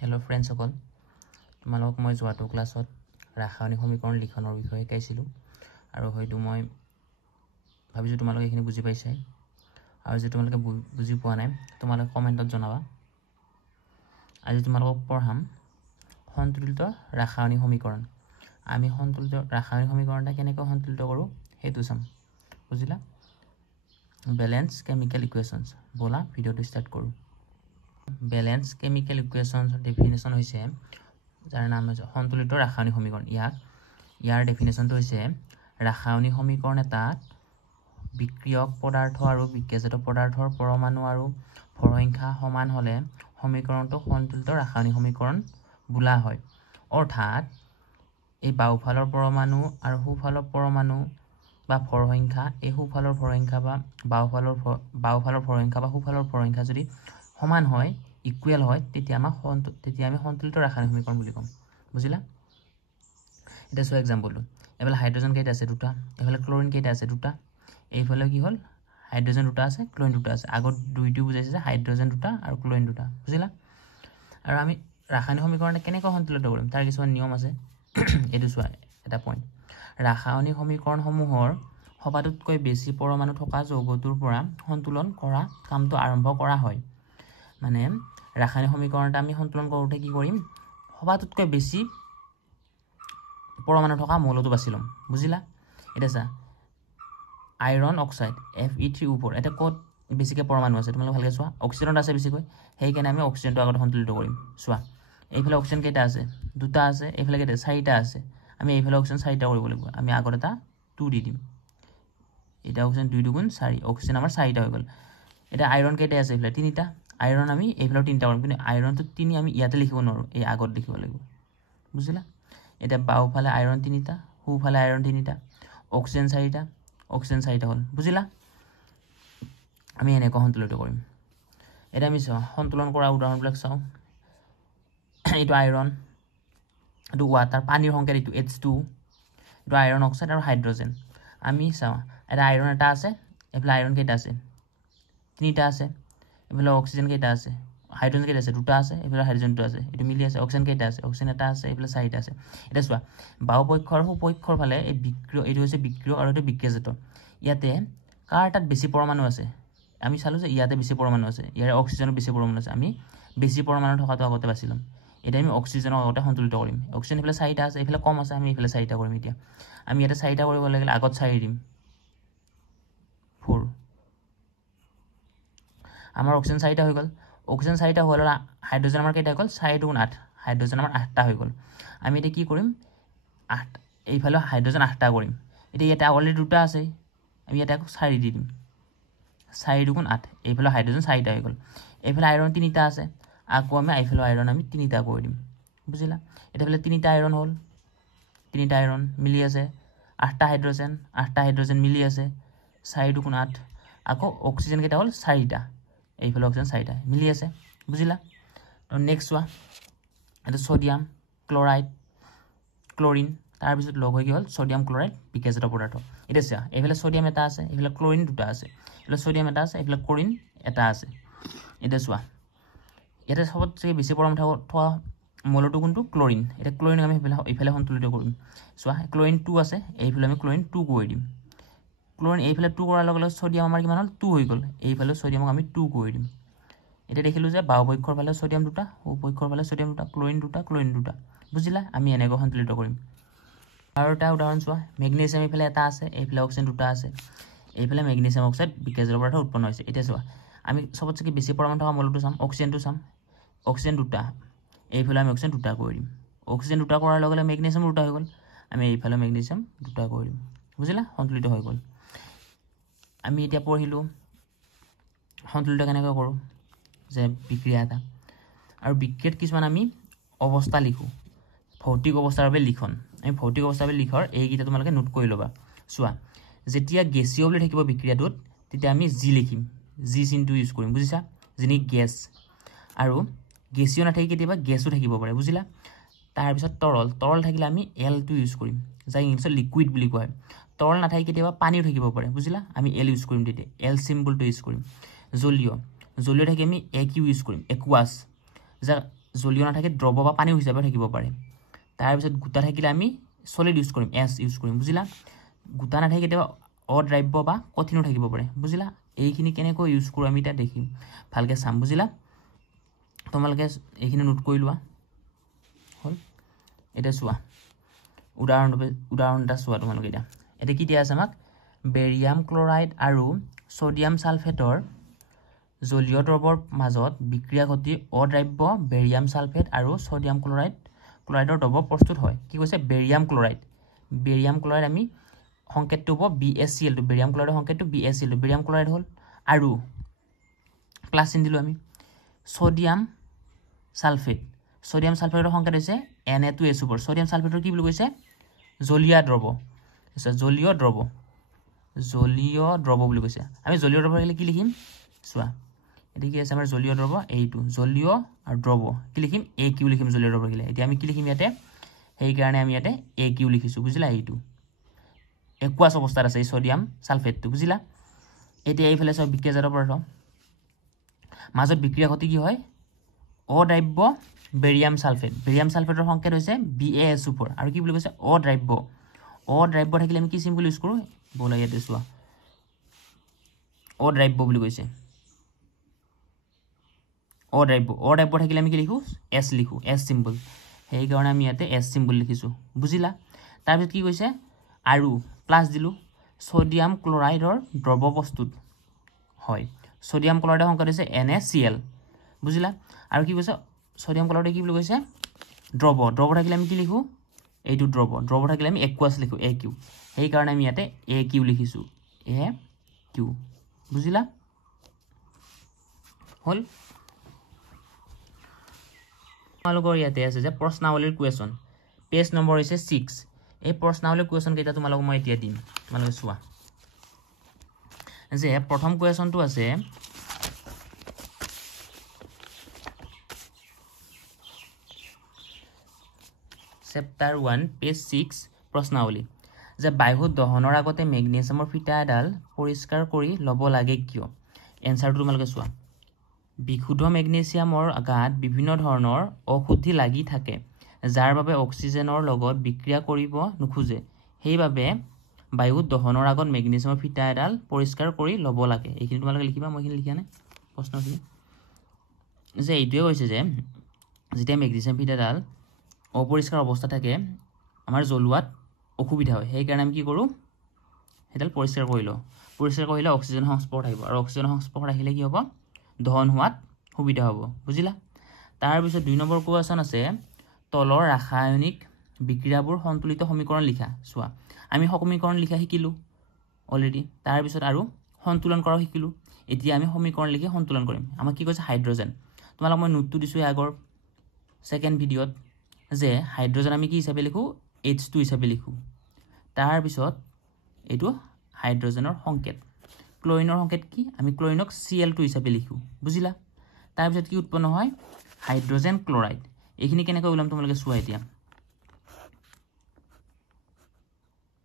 Hello friends সকল তোমালোক মই যোৱাটো ক্লাছত ৰাসায়নিক সমীকৰণ লিখনৰ বিষয়ে শিকাইছিলো আৰু হয়তো মই ভাবিছো তোমালোক এইখিনি বুজি পাইছাই আৰু যে তোমালোকে বুজি পোৱা নাই তোমালোক কমেন্টত জনাবা আজি তোমালোকক পঢ়াম সন্তুলিত ৰাসায়নিক সমীকৰণ আমি সন্তুলিত ৰাসায়নিক সমীকৰণটা কেনেকৈ সন্তুলিত কৰো হেতু চাম বুজিলা ব্যালেন্স কেমিক্যাল ইকুৱেশ্যনছ বলা ভিডিওটো স্টাৰ্ট কৰো Balance chemical equations definition होइसे जार नाम है সন্তুলিত ৰাসায়নিক সমীকৰণ ইয়াৰ ডেফিনেশন তো হৈছে ৰাসায়নিক সমীকৰণ এটা বিক্ৰিয়ক পদাৰ্থ আৰু বিক্ৰিয়াজাত পদাৰ্থৰ পৰমাণু আৰু ভৰ সংখ্যা সমান হলে সমীকৰণটো সন্তুলিত ৰাসায়নিক সমীকৰণ বোলা হয় অৰ্থাৎ এই বাওফালৰ পৰমাণু আৰু সোফালৰ পৰমাণু বা ভৰ সংখ্যা এই সোফালৰ ভৰ সংখ্যা বা বাওফালৰ ভৰ সংখ্যা বা সোফালৰ ভৰ সংখ্যা যদি সমান হয় ইকুৱেল হয় তেতিয়া আমি সন্তুলিত ৰাসায়নিক সমীকৰণ বুলি কম বুজিলা এটা সো एग्जांपल এফালে হাইড্ৰোজেন কেইটা আছে দুটা এফালে ক্লোৰিন কেইটা আছে দুটা এইফালে কি হল হাইড্ৰোজেন দুটা আছে ক্লোৰিন দুটা আছে আগত দুইটো বুজাইছে যে হাইড্ৰোজেন দুটা আৰু ক্লোৰিন দুটা বুজিলা আৰু আমি ৰাসায়নিক সমীকৰণ কেনেকৈ সন্তুলিত কৰিম তাৰ কিছুমান নিয়ম আছে এটো সোৱা এটা পইণ্ট ৰাসায়নিক সমীকৰণ সমূহৰ সবাতোতকৈ বেছি পৰমাণু থকা যৌগটোৰ পৰা সন্তুলন কৰা কামটো আৰম্ভ কৰা হয় মানে ৰাসায়নিক সমীকৰণটা আমি সন্তুলন কৰোতে কি কৰিম সবাতোতকৈ বেছি পৰমাণু থকা মৌলটো বাছি লম বুজিলা এটা সা আইৰন অক্সাইড Fe3O4 এটা কত বেছিকে পৰমাণু আছে তোমালোক ভালকে চোৱা অক্সিজেনত আছে বেছিকৈ হেই কেনে আমি অক্সিজেনটো আগত সন্তুলিত কৰিম চোৱা এইফালে অক্সিজেন কেইটা আছে দুটা আছে এইফালে কেইটা চাৰিটা আছে আমি এইফালে অক্সিজেন চাৰিটা কৰিব লাগিব আমি আগত এটা 2 দি দিম এটা অক্সিজেন 2 দুগুণ 4 অক্সিজেন আমাৰ চাৰিটা হৈ গল এটা আইৰন কেইটা আছে এইফালে তিনিটা আইৰন আমি এইফালে তিনটা কৰিম কিন্তু আইৰনটো তিনি আমি ইয়াতে লিখিব নোৱাৰো এই আগত লিখিব লাগিব বুজিলা এটা বাওফালে আইৰন তিনিটা সোফালে আইৰন তিনিটা অক্সিজেন চাৰিটা হল বুজিলা আমি এনে সন্তুলিত কৰিম এটা আমি সন্তুলন কৰা উদাহৰণবিলাক চাও এইটো আইৰন এইটো ওয়াটাৰ পানীৰ সংকেত এইটো H2 এইটো আইৰন অক্সাইড আৰু হাইড্ৰোজেন আমি চাও এটা আইৰন এটা আছে এফালে আইৰন কেইটা আছে তিনিটা আছে এফালে অক্সিজেন কেইটা আছে হাইড্ৰোজেন কেইটা আছে দুটা আছে এফালে হাইড্ৰোজেন দুটা আছে এটো মিলি আছে অক্সিজেন কেইটা আছে অক্সিজেন এটা আছে এফালে চাৰিটা আছে এটা সোৱা বাও পক্ষৰ সুপক্ষৰ ফালে এই বিক্ৰিয় এটো হৈছে বিক্ৰিয় আৰু এটো বিক্ৰিয়াজাত ইয়াতে কাৰটাত বেছি পৰমাণু আছে আমি চালো যে ইয়াতে বেছি পৰমাণু আছে ইয়াৰ অক্সিজেনৰ বেছি পৰমাণু আছে আমি বেছি পৰমাণু থকাটো আগতে বাছিলাম এটা আমি অক্সিজেনৰ আগতে সন্তুলিত কৰিম অক্সিজেন এফালে চাৰিটা আছে এফালে কম আছে আমি এফালে চাৰিটা কৰিম এতিয়া আমি এটা চাৰিটা কৰিব লাগিলে আগত 4 দিম 4 আমাৰ অক্সিজেন চাৰিটা হৈ গল অক্সিজেন চাৰিটা হল হাইড্ৰোজেন আমাৰ কেইটা গল 4 2 8 হাইড্ৰোজেন আমাৰ 8টা হৈ গল আমি এটা কি কৰিম 8 এইফালে হাইড্ৰোজেন 8টা কৰিম এটা এটা অলৰেডি দুটা আছে আমি এটা 4 দি দিম 4 2 8 এইফালে হাইড্ৰোজেন 4টা হৈ গল এইফালে আইৰন তিনিটা আছে আকৌ আমি এইফালে আইৰন আমি তিনিটা কৰি দিম বুজিলা এটাফালে তিনিটা আইৰন হল তিনিটা আইৰন মিলি আছে 8টা হাইড্ৰোজেন মিলি আছে 4 2 8 আকৌ অক্সিজেন কেইটা হল 4টা এইফালে অক্সিজেন 4টা মিলি আছে বুজিলা নেক্সট ওয়া এটা সোডিয়াম ক্লোৰাইড ক্লোৰিন তাৰ পিছত লগ হৈ গল সোডিয়াম ক্লোৰাইড বিক্ৰিয়াজাত পদাৰ্থ এটা চা এইফালে সোডিয়াম এটা আছে এইফালে ক্লোৰিন দুটা আছে এইফালে সোডিয়াম এটা আছে এইফালে ক্লোৰিন এটা আছে এটা চোৱা এটা সবতকৈ বেছি পৰমাণু থকা মৌলটো কোনটো ক্লোৰিন এটা ক্লোৰিন আমি এইফালে সন্তুলিত কৰিম চোৱা ক্লোৰিন 2 আছে এইফালে আমি ক্লোৰিন 2 কৰি দিম ক্লোৰিন এইফালে 2 কৰাৰ লগে লগে সোডিয়াম আমাৰ কিমান হল 2 হৈ গল এইফালে সোডিয়ামক আমি 2 কৰি দিম এটা দেখিলো যে বাও পক্ষৰ ফালে সোডিয়াম দুটা ও পক্ষৰ ফালে সোডিয়াম দুটা ক্লোৰিন দুটা বুজিলা আমি এনেকৈ সন্তুলিত কৰিম আৰু এটা উদাহৰণ চোৱা মেগনেছিয়াম এইফালে এটা আছে এইফালে অক্সিজেন দুটা আছে এইফালে মেগনেছিয়াম অক্সাইড বিক্ৰিয়াজাত পদাৰ্থ উৎপন্ন হৈছে এটা চোৱা আমি সবতকৈ বেছি পৰমাণু থকা মৌলটো চাম অক্সিজেন দুটা এইফালে আমি অক্সিজেন দুটা কৰি দিম অক্সিজেন দুটা কৰাৰ লগে লগে মেগনেছিয়াম দুটা হৈ গল আমি এইফালে মেগনেছিয়াম দুটা কৰি দিম বুজিলা সন্তুলিত হৈ গল আমি এতিয়া পঢ়িলো সন্তুলিত কেনেকৈ কৰো যে বিক্ৰিয়া এটা আৰু বিক্ৰিয়াত কিছুমান আমি অৱস্থা লিখো ভৌতিক অৱস্থাৰ বাবে লিখন আমি ভৌতিক অৱস্থাৰ বাবে লিখৰ এই গিটা তোমালোকে নোট কৰি লবা চোৱা যেতিয়া গেছীয় বুলি থাকিব বিক্ৰিয়াটোত তেতিয়া আমি জি লিখিম জি চিনটো ইউজ কৰিম বুজিছা যিনি গেছ আৰু গেছীয় নাথাকি কেতিয়াবা গেছও থাকিব পাৰে বুজিলা তাৰ পিছত তৰল থাকিলে আমি এল টো ইউজ কৰিম যাই ইংলিছত লিকুইড বুলি কয় তৰল নাথাকি কেতিয়াবা পানীও থাকিব পাৰে বুজিলা আমি এল ইউজ কৰিম তেতিয়া এল সিম্বলটো ইউজ কৰিম জলীয় থাকি আমি একিউ ইউজ কৰিম একুৱাছ যা জলীয় নাথাকে দ্ৰৱ বা পানী হিচাপে থাকিব পাৰে তাৰ পিছত গুটা থাকিলে আমি সলিড ইউজ কৰিম এছ ইউজ কৰিম বুজিলা গুটা নাথাকে কেতিয়াবা অদ্ৰাব্য বা কঠিনো থাকিব পাৰে বুজিলা এইখিনি কেনেকৈ ইউজ কৰো আমি এটা দেখিম ভালকে চাম বুজিলা তোমালোকে এইখিনি নোট কৰি লোৱা হল এটা চোৱা উদাহৰণ এটা চোৱা তোমালোকে এটা কি দিয়া আছে আমাক বেৰিয়াম ক্লোৰাইড আৰু সোডিয়াম সালফেটৰ জলীয় দ্ৰৱৰ মাজত বিক্ৰিয়া ঘটি অদ্ৰাব্য বেৰিয়াম সালফেট আৰু সোডিয়াম ক্লোৰাইডৰ দ্ৰৱ প্ৰস্তুত হয় কি কৈছে বেৰিয়াম ক্লোৰাইড আমি সংকেতটো হ'ব BaCl টো বেৰিয়াম ক্লোৰাইডৰ সংকেতটো BaCl বেৰিয়াম ক্লোৰাইড হ'ল আৰু প্লাছ চিন দিলো আমি সোডিয়াম সালফেটৰ সংকেত হৈছে Na2SO4 সোডিয়াম সালফেটৰ কি বুলি কৈছে জলীয় দ্ৰৱ বুলি কৈছে আমি জলীয় দ্ৰৱ লিখি কি লিখিম চোৱা এটা কি আছে আমাৰ জলীয় দ্ৰৱ এইটো জলীয় আৰু দ্ৰৱ কি লিখিম AQ লিখিম জলীয় দ্ৰৱ লিখিলে এতিয়া আমি কি লিখিম ইয়াতে সেই কাৰণে আমি ইয়াতে AQ লিখিছো বুজিলা এইটো একুৱাছ অৱস্থাত আছে এই সোডিয়াম সালফেটটো বুজিলা এতিয়া এইফালে সব বিক্ৰিয়াজাত পদাৰ্থ মাজত বিক্ৰিয়া ঘটি কি হয় অদ্ৰাব্য বেৰিয়াম সালফেটৰ সংকেত হৈছে BaSO4 আৰু কি বুলি কৈছে অদ্ৰাব্য থাকিলে আমি কি চিম্বল ইউজ কৰো বলা ইয়াতে চোৱা অদ্ৰাব্য বুলি কৈছে অদ্ৰাব্য থাকিলে আমি কি লিখো S চিম্বল সেই কাৰণে আমি ইয়াতে S চিম্বল লিখিছো বুজিলা তাৰ পিছত কি কৈছে আৰু প্লাস দিলু সোডিয়াম ক্লোৰাইডৰ দ্ৰৱ প্ৰস্তুত হয় সোডিয়াম ক্লোৰাইডৰ সংকেত হৈছে NaCl বুজিলা আৰু কি কৈছে সোডিয়াম ক্লোৰাইড কি বুলি কৈছে দ্ৰৱ থাকিলে আমি কি লিখো এইটো দ্ৰৱ থাকিলে আমি একুৱাছ লিখো AQ সেই কাৰণে আমি ইয়াতে AQ লিখিছো AQ বুজিলা হল তোমালোকৰ ইয়াতে আছে যে প্ৰশ্নাৱলীৰ কোৱেশ্যন পেজ নম্বৰ হৈছে 6 এই প্ৰশ্নাৱলীৰ কোৱেশ্যন কেইটা তোমালোক মই এতিয়া দিম তোমালোকে চোৱা যে প্ৰথম কোৱেশ্যনটো আছে চেপ্টাৰ 1 পেজ 6 প্ৰশ্নাৱলী যে বায়ু দহনৰ আগতে মেগনেছিয়ামৰ ফিটা এডাল পৰিষ্কাৰ কৰি ল'ব লাগে কিয় এনসাৰটো তোমালোকে চোৱা বিশুদ্ধ মেগনেছিয়ামৰ গাত বিভিন্ন ধৰণৰ অশুদ্ধি লাগি থাকে যাৰ বাবে অক্সিজেনৰ লগত বিক্ৰিয়া কৰিব নোখোজে সেইবাবে বায়ু দহনৰ আগত মেগনেছিয়ামৰ ফিটা এডাল পৰিষ্কাৰ কৰি ল'ব লাগে এইখিনি তোমালোকে লিখিবা মই এইখিনি লিখা নাই প্ৰশ্নখিনি যে এইটোৱে কৈছে যে যেতিয়া মেগনেছিয়াম ফিটা এডাল অপৰিষ্কাৰ অৱস্থা থাকে আমাৰ জ্বলোৱাত অসুবিধা হয় সেই কাৰণে আমি কি কৰো হেডাল পৰিষ্কাৰ কৰিলে অক্সিজেন সংস্পৰ্শ আহিব আৰু অক্সিজেন সংস্পৰ্শ আহিলে কি হ'ব দহন হোৱাত সুবিধা হ'ব বুজিলা তাৰ পিছত 2 নম্বৰ কোৱেশ্যন আছে তলৰ ৰাসায়নিক বিক্ৰিয়াবোৰ সন্তুলিত সমীকৰণ লিখা চোৱা আমি সমীকৰণ লিখা শিকিলো অলৰেডি তাৰ পিছত আৰু সন্তুলন কৰা শিকিলো এতিয়া আমি সমীকৰণ লিখি সন্তুলন কৰিম আমাক কি কৈছে হাইড্ৰোজেন তোমালোক মই নোটটো দিছো আগৰ সেকেন্ড ভিডিঅত যে হাইড্ৰোজেন আমি কি হিচাপে লিখো H2 হিচাপে লিখো তাৰ পিছত এটো হাইড্ৰোজেনৰ সংকেত ক্লোৰিনৰ সংকেত কি আমি ক্লোৰিনক Cl2 হিচাপে লিখো বুজিলা তাৰ পিছত কি উৎপন্ন হয় হাইড্ৰোজেন ক্লোৰাইড এইখিনি কেনেকৈ উলাম তোমালোকে চোৱা এতিয়া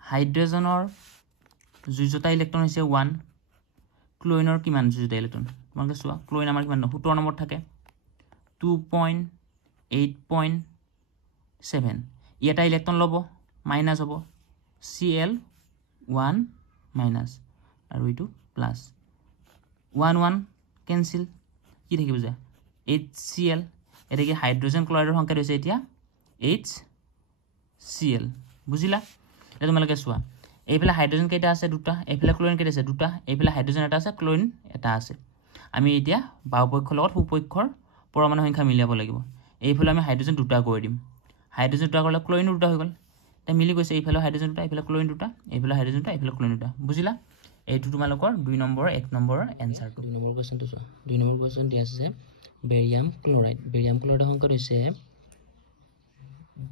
হাইড্ৰোজেনৰ জুইজতা ইলেক্ট্ৰন হৈছে 1 ক্লোৰিনৰ কিমান জুইজতা ইলেক্ট্ৰন তোমালোকে চোৱা ক্লোৰিন আমাৰ কিমান 17 নম্বৰ থাকে 2.8.7 এটা ইলেক্ট্ৰন লব মাইনাস হ'ব Cl1 মাইনাস আৰু ইটো প্লাস 1 কেনসেল কি থাকিব যে HCl এটা কি হাইড্ৰোজেন ক্লোৰাইডৰ সংকেত হৈছে এতিয়া HCl বুজিলা এটা তোমালোকে চোৱা এইফালে হাইড্ৰোজেন কেইটা আছে দুটা এইফালে ক্লোৰিন কেইটা আছে দুটা এইফালে হাইড্ৰোজেন এটা আছে ক্লোৰিন এটা আছে আমি এতিয়া বাওপক্ষৰ লগত সুপক্ষৰ পৰমাণু সংখ্যা মিলাব লাগিব এইফালে আমি হাইড্ৰোজেন দুটা কৰি দিম হাইড্ৰোজেন দুটা কৰিলে ক্লোৰিন দুটা হৈ গ'ল তে মিলি গৈছে এইফালে হাইড্ৰোজেন দুটা এইফালে ক্লোৰিন দুটা এইফালে হাইড্ৰোজেন দুটা এইফালে ক্লোৰিন দুটা বুজিলা এইটো তোমালোকৰ 2 নম্বৰ 1 নম্বৰৰ এনসাৰটো 2 নম্বৰ কোৱেশ্চনটো চোৱা 2 নম্বৰ কোৱেশ্চন দিয়া আছে বেৰিয়াম ক্লোৰাইডৰ সংকেত হৈছে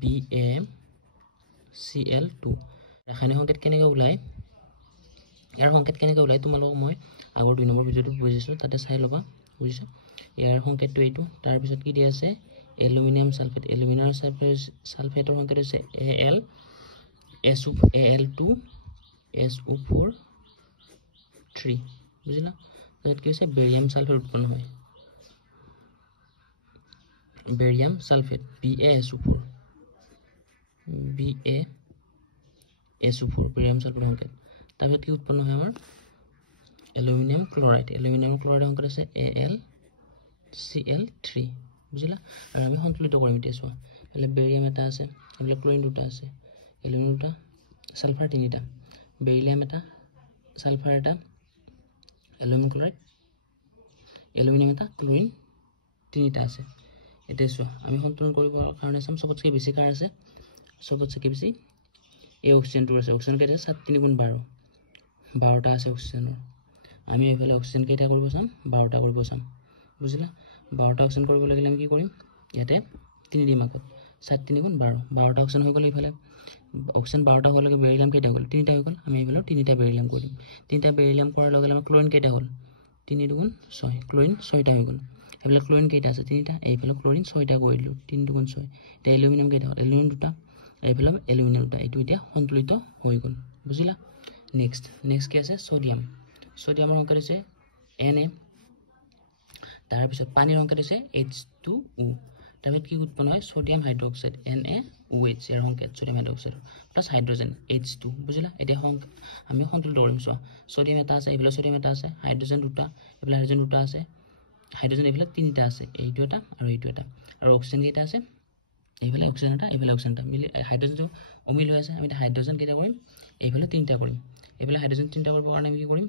BaCl2 ৰাসায়নিক সংকেত কেনেকৈ ওলাই ইয়াৰ সংকেত কেনেকৈ ওলাই তোমালোক মই আগৰ 2 নম্বৰ ভিডিঅ'টো বুজিছো তাতে চাই লবা বুজিছা ইয়াৰ সংকেতটো এইটো তাৰ পিছত কি দিয়া আছে এলুমিনিয়াম সালফেটৰ সংকেত হৈছে Al2SO4 বুজিলা তাত কি হৈছে বেৰিয়াম সালফেট উৎপন্ন হয় barium sulphate BaSO4 BaSO4 barium sulphate সংকেত তাৰপিছত কি উৎপন্ন হয় আমাৰ এলুমিনিয়াম ক্লোৰাইড সংকেত আছে AlCl3 বুজিলা আৰু আমি সন্তুলিত কৰিম এতিয়া চোৱা এলে বেৰিয়াম এটা আছে এলে ক্লোৰিন দুটা আছে এলুমিনিয়াম দুটা সালফাৰ তিনিটা বেৰিলিয়াম এটা সালফাৰ এটা এলুমিনিয়াম ক্লোৰাইড এলুমিনিয়াম এটা ক্লোৰিন তিনিটা আছে এতিয়া চোৱা আমি সন্তুলন কৰিবৰ কাৰণে চাম সবতকৈ বেছি কাৰ আছে সবতকৈ বেছি এই অক্সিজেনটো আছে অক্সিজেন কেইটা 7 3 গুণ 12টা আছে অক্সিজেনৰ আমি এইফালে অক্সিজেন কেইটা কৰিব চাম 12টা কৰিব চাম বুজিলা 12টা অক্সিজেন কৰিব লাগিলে আমি কি কৰিম ইয়াতে 3 দিম আগত 7 3 গুণ 12টা অক্সিজেন হৈ গ'ল এইফালে অক্সিজেন 12টা হোৱাৰ লগে বেৰিলিয়াম কেইটা হ'ল 3টা হৈ গ'ল আমি এইফালে 3টা বেৰিলিয়াম কৰিম 3টা বেৰিলিয়াম কৰাৰ লগে লগে ক্লোৰিন কেইটা হ'ল 3 2 গুণ 6 ক্লোৰিন 6টা হৈ গ'ল এইফালে ক্লোৰিন কেইটা আছে 3টা এইফালে ক্লোৰিন 6টা কৰি দিলোঁ 3 2 গুণ 6 এতিয়া এলুমিনিয়াম কেইটা হ'ল এলুমিনিয়াম দুটা এইফালে এলুমিনিয়াম দুটা এইটো এতিয়া সন্তুলিত হৈ গ'ল বুজিলা নেক্সট কি আছে সোডিয়ামৰ সংকেত আছে Na তাৰপিছত পানীৰ সংকেত আছে H2O তাৰপিছত কি উৎপন্ন হয় সোডিয়াম হাইড্ৰক্সাইড NaOH ইয়াৰ সংকেত sodium hydroxide plus hydrogen H2 বুজিলা এতিয়া আমি সন্তুলিত কৰিম চোৱা সোডিয়াম এটা আছে এইফালে সোডিয়াম এটা আছে হাইড্ৰজেন দুটা এইফালে হাইড্ৰজেন দুটা আছে হাইড্ৰজেন এইফালে তিনিটা আছে এইটো এটা আৰু অক্সিজেন কেইটা আছে এইফালে অক্সিজেন এটা মিলি হাইড্ৰজেনটো অমিল হৈ আছে আমি হাইড্ৰজেন কেইটা কৰিম এইফালে তিনিটা কৰিম এইফালে হাইড্ৰজেন তিনিটা কৰিবৰ কাৰণে আমি কি কৰিম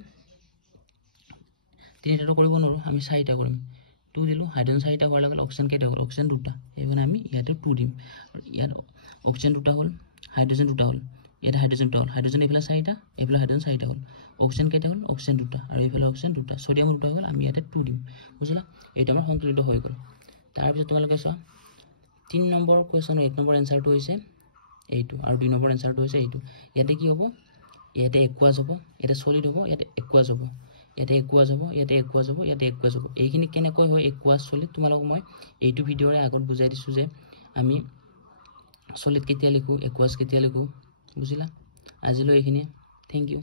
তিনিটাটো কৰিব নোৱাৰো আমি 4টা কৰিম 2 দিলো হাইড্ৰজেন 4টা হোৱাৰ লগে অক্সিজেন কেইটা হ'ল অক্সিজেন দুটা এইফালে আমি ইয়াতে 2 দিম ইয়াত অক্সিজেন দুটা হ'ল হাইড্ৰজেন দুটা হ'ল ইয়াতে হাইড্ৰজেন দুটা হ'ল হাইড্ৰজেন এইফালে 4টা এইফালে হাইড্ৰজেন 4টা হ'ল অক্সিজেন কেইটা হ'ল অক্সিজেন দুটা আৰু এইফালে অক্সিজেন দুটা সোডিয়াম দুটা হ'ল আমি ইয়াতে 2 দিম বুজিলা এইটো আমাৰ সন্তুলিত হৈ গ'ল তাৰ পিছত তোমালোকে চোৱা 3 নম্বৰ কোৱেশ্চনৰ 1 নম্বৰ এনসাৰটো হৈছে এইটো আৰু 2 নম্বৰ এনসাৰটো হৈছে এইটো ইয়াতে কি হ'ব ইয়াতে একুৱাছ হ'ব ইয়াতে সলিড হ'ব ইয়াতে একুৱাছ হ'ব ইয়াতে একুৱাছ হ'ব ইয়াতে একুৱাছ হ'ব ইয়াতে একুৱাছ হ'ব এইখিনি কেনেকৈ হয় একুৱাছ সলিড তোমালোকক মই এইটো ভিডিঅ'ৰে আগত বুজাই দিছোঁ যে আমি সলিড কেতিয়া লিখো একুৱাছ কেতিয়া লিখো বুজিলা আজিলৈ এইখিনি থ্যাংক ইউ